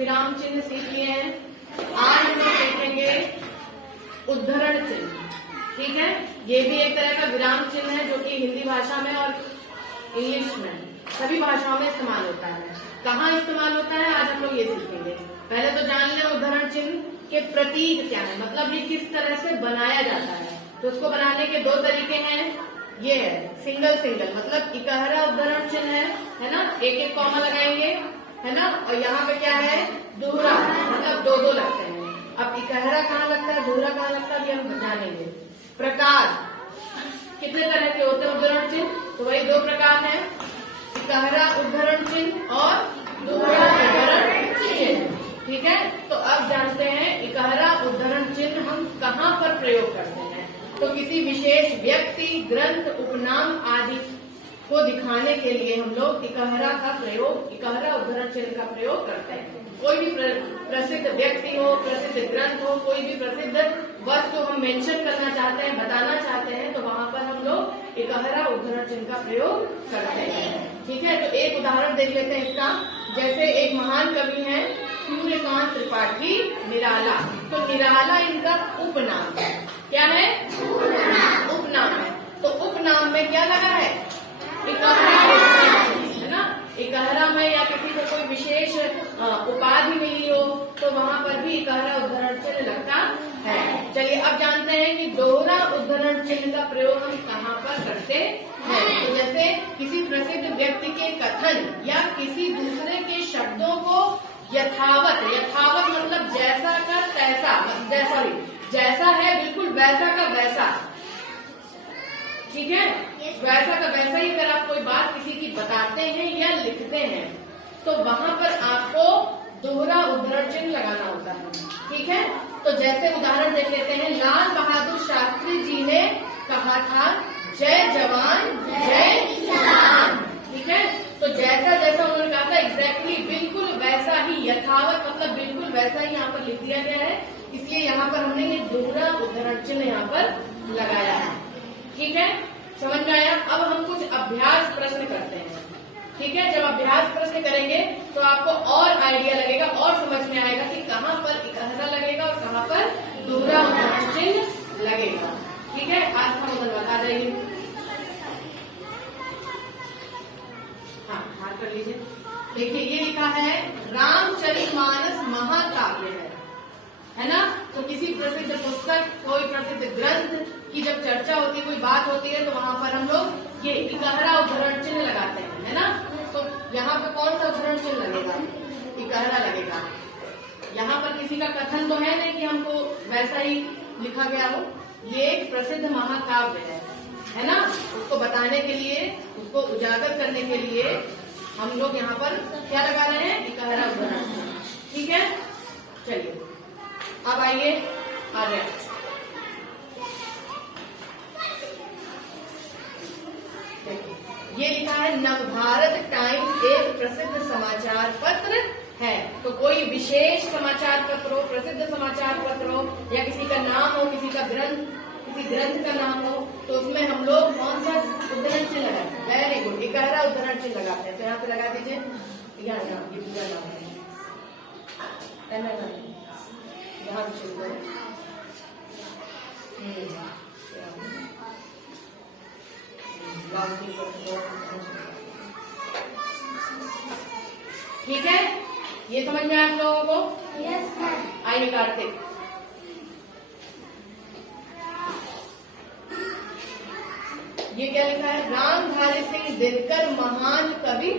विराम चिन्ह सीख लिए हैं। आज हम सीखेंगे उद्धरण चिन्ह। ठीक है, ये भी एक तरह का विराम चिन्ह है जो कि हिंदी भाषा में और इंग्लिश में सभी भाषाओं में इस्तेमाल होता है। कहाँ इस्तेमाल होता है आज हम लोग ये सीखेंगे। पहले तो जान लें उद्धरण चिन्ह के प्रतीक क्या है, मतलब ये किस तरह से बनाया जाता है। तो उसको बनाने के दो तरीके हैं। ये है सिंगल सिंगल, मतलब इकहरा उद्धरण चिन्ह है ना, एक एक कॉमा लगाएंगे है ना, और यहाँ पे क्या है दोहरा, मतलब दो दो लगते हैं। अब इकहरा कहाँ लगता है, दोहरा कहाँ लगता है, ये हम जानेंगे। प्रकार कितने तरह के होते हैं उद्धरण चिन्ह, तो वही दो प्रकार हैं, इकहरा उद्धरण चिन्ह और दोहरा उद्धरण चिन्ह। ठीक है, तो अब जानते हैं इकहरा उद्धरण चिन्ह हम कहाँ पर प्रयोग करते हैं। तो किसी विशेष व्यक्ति, ग्रंथ, उपनाम आदि को दिखाने के लिए हम लोग इकहरा का प्रयोग, इकहरा उद्धरण चिन्ह का प्रयोग करते हैं। कोई भी प्रसिद्ध व्यक्ति हो, प्रसिद्ध ग्रंथ हो, कोई भी प्रसिद्ध वस्तु हम मेंशन करना चाहते हैं, बताना चाहते हैं, तो वहां पर हम लोग इकहरा उद्धरण चिन्ह का प्रयोग करते हैं। ठीक है, तो एक उदाहरण देख लेते हैं इसका। जैसे एक महान कवि है सूर्यकांत त्रिपाठी निराला, तो निराला इनका उपनाम है। क्या है, उपनाम है। तो उपनाम में क्या लगा है, इकहरा है ना। इकहरा में या किसी को कोई विशेष उपाधि मिली हो तो वहां पर भी इकहरा उद्धरण चिन्ह लगता है। चलिए अब जानते हैं कि दोहरा उद्धरण चिन्ह का प्रयोग हम कहाँ पर करते हैं। तो जैसे किसी प्रसिद्ध व्यक्ति के कथन या किसी दूसरे के शब्दों को यथावत, यथावत मतलब जैसा का तैसा, जैसा है बिल्कुल वैसा का वैसा। ठीक है, वैसा का वैसा ही अगर आप कोई बात किसी की बताते हैं या लिखते हैं तो वहां पर आपको दोहरा उद्धरण चिन्ह लगाना होता है। ठीक है, तो जैसे उदाहरण देख लेते हैं। लाल बहादुर शास्त्री जी ने कहा था जय जवान जय किसान। ठीक है, तो जैसा जैसा उन्होंने कहा था एग्जैक्टली बिल्कुल वैसा ही, यथावत मतलब बिल्कुल वैसा ही यहाँ पर लिख दिया गया है, इसलिए यहाँ पर हमने ये दोहरा उद्धरण चिन्ह यहाँ पर लगाया है। ठीक है, समझ में आया। अब हम कुछ अभ्यास प्रश्न करते हैं। ठीक है, जब अभ्यास प्रश्न करेंगे तो आपको और आइडिया लगेगा और समझ में आएगा कि कहाँ पर इकहरा लगेगा और कहाँ पर दोहरा उद्धरण चिन्ह लगेगा। ठीक है, आज हम बता जाइए। हाँ, हाथ कर लीजिए। देखिए ये लिखा है रामचरितमानस महाकाव्य है ना। तो किसी प्रसिद्ध पुस्तक, कोई प्रसिद्ध ग्रंथ की जब चर्चा होती है, कोई बात होती है, तो वहां पर हम लोग ये इकहरा उद्धरण चिन्ह लगाते हैं, है ना। तो यहाँ पे कौन सा उद्धरण चिन्ह लगेगा, इकहरा लगेगा। यहाँ पर किसी का कथन तो है नहीं कि हमको वैसा ही लिखा गया हो। ये एक प्रसिद्ध महाकाव्य है ना। उसको बताने के लिए, उसको उजागर करने के लिए हम लोग यहाँ पर क्या लगा रहे हैं, इकहरा उद्धरण चिन्ह। ठीक है, चलिए अब आइए आगे। ये लिखा है नवभारत टाइम्स एक प्रसिद्ध समाचार पत्र है। तो कोई विशेष समाचार पत्र हो, प्रसिद्ध समाचार पत्र हो, या किसी का नाम हो, किसी का ग्रंथ, किसी ग्रंथ का नाम हो, तो उसमें हम लोग कौन सा उद्धरण चिन्ह लगाते हैं। वेरी गुड, इकहरा उद्धरण चिन्ह लगाते हैं। तो यहाँ पे लगा दीजिए, यहाँ ये पूरा नाम है, यहाँ ठीक है, ये समझ में आप लोगों को। Yes ma'am. आइए कार्तिक, ये क्या लिखा है, रामधारी सिंह दिनकर महान कवि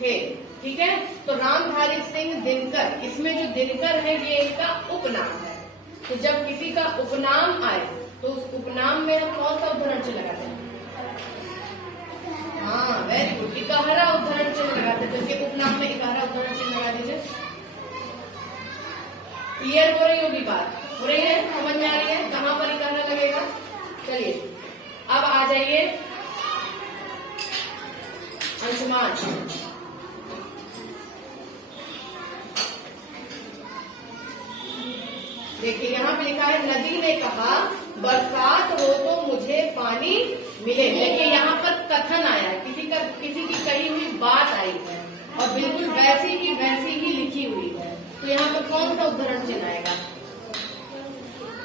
थे। ठीक है, तो रामधारी सिंह दिनकर, इसमें जो दिनकर है ये इनका उपनाम है। तो जब किसी का उपनाम आए तो उस उपनाम में हम कौन सा उद्धरण चिन्ह लगाते हैं। हाँ वेरी गुड, इकहरा उद्धरण चिन्ह लगाते हैं। तो उपनाम में इकहरा उद्धरण चिन्ह लगा दीजिए। क्लियर हो रही होगी बात, हो रही है, समझ में आ रही है कहाँ पर इकहरा लगेगा। चलिए अब आ जाइए अंशुमान। देखिए यहाँ पे लिखा है नदी ने कहा बरसात हो तो मुझे पानी मिले। देखिए यहाँ पर कथन आया है, किसी की कही हुई बात आई है और बिल्कुल वैसी की वैसी ही लिखी हुई है। तो कौन सा उद्धरण चिन्ह आएगा?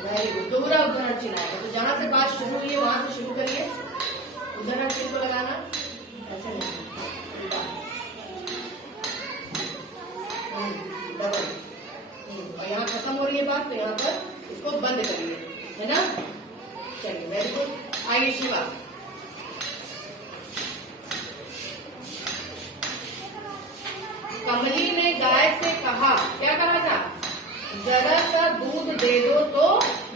वेरी गुड, दोहरा उद्धरण चिन्ह आएगा। तो जहां से बात शुरू हुई है वहां से शुरू करिए, उद्धरण चिन्ह को लगाना। ऐसे नहीं, डबल। और यहाँ खत्म हो रही है बात, तो यहाँ पर इसको बंद करिए, है ना? चलिए, वेरी गुड। आइए शिवा। कमली ने गाय से कहा, क्या कहा था? जरा सा दूध दे दो तो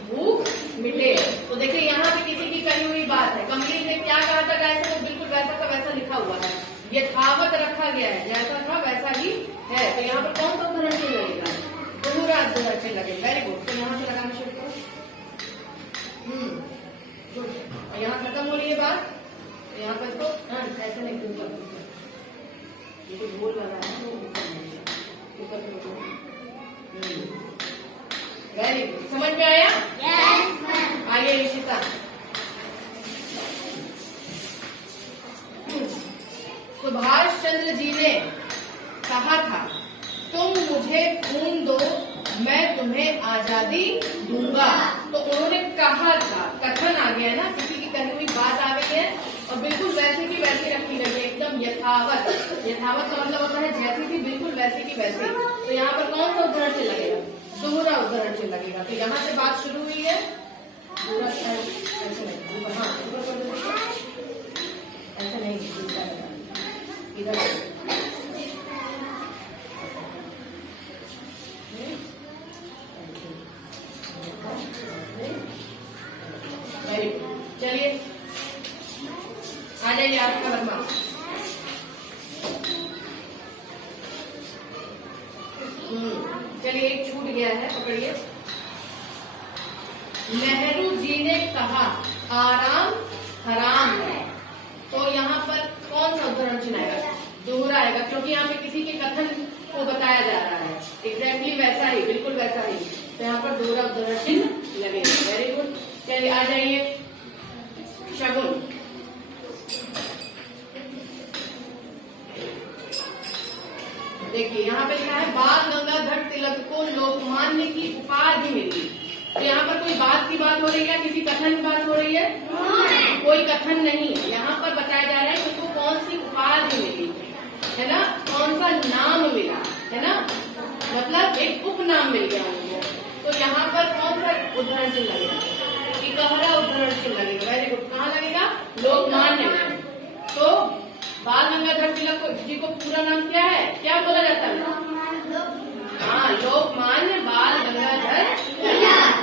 भूख मिटे। तो देखिए यहाँ पे किसी की कही हुई बात है। कमली ने क्या कहा था गाय से? तो बिल्कुल वैसा का वैसा लिखा हुआ है, यथावत रखा गया है, जैसा था वैसा ही है। तो यहाँ पर कौन सा उद्धरण चिन्ह लगेगा? दोहरा उद्धरण चिन्ह लगेगा। Very good. तो यहाँ से लगाना शुरू करो। गुड। और यहाँ खत्म हो रही है बात, तो यहाँ पर इसको ऐसे नहीं, ये तो बोल रहा है वेरी गुड। समझ में आया? यस। आइए ईशिता। सुभाष चंद्र जी ने कहा था, तुम मुझे खून दो मैं तुम्हें आजादी दूंगा। तो उन्होंने कहा था, कथन आ गया है ना, किसी की कही हुई बात आ गई है और बिल्कुल वैसे की वैसी रखी गई है, एकदम यथावत। यथावत का मतलब होता है जैसी थी बिल्कुल वैसे की वैसे। तो यहाँ पर कौन सा उद्धरण चिन्ह लगेगा? दोहरा उद्धरण चिन्ह लगेगा। तो यहाँ से बात शुरू हुई है, ऐसे नहीं, हाँ ऐसे नहीं, इधर वेरी गुड। चलिए आ जाइए आपका वर्मा। चलिए एक छूट गया है, पकड़िए। नेहरू जी ने कहा आराम हराम है। तो यहाँ पर कौन सा उद्धरण चिन्ह आएगा? दोहरा आएगा, क्योंकि यहाँ पे किसी के कथन को बताया जा रहा है, एग्जैक्टली वैसा ही, बिल्कुल वैसा ही। तो यहाँ पर दोहरा उद्धरण चिन्ह लगेगा। Very good. चलिए आ जाइए शगुन। देखिए यहाँ पे लिखा है बाल गंगाधर तिलक को लोकमान्य की उपाधि मिली। तो यहाँ पर कोई बात की बात हो रही है, किसी कथन की बात हो रही है? कोई कथन नहीं है, यहाँ पर बताया जा रहा है कि उनको कौन सी उपाधि मिली है ना, कौन सा नाम मिला है ना, मतलब एक उपनाम मिल गया उनको। तो यहाँ पर कौन सा उद्धरण चिन्ह लगेगा? इकहरा उद्धरण चिन्ह लगेगा। Very good. कहाँ लगेगा? लोकमान्य में। तो बाल गंगाधर तिलक जी को पूरा नाम क्या है, क्या बोला जाता है? हाँ, लोकमान्य बाल गंगाधर तिलक।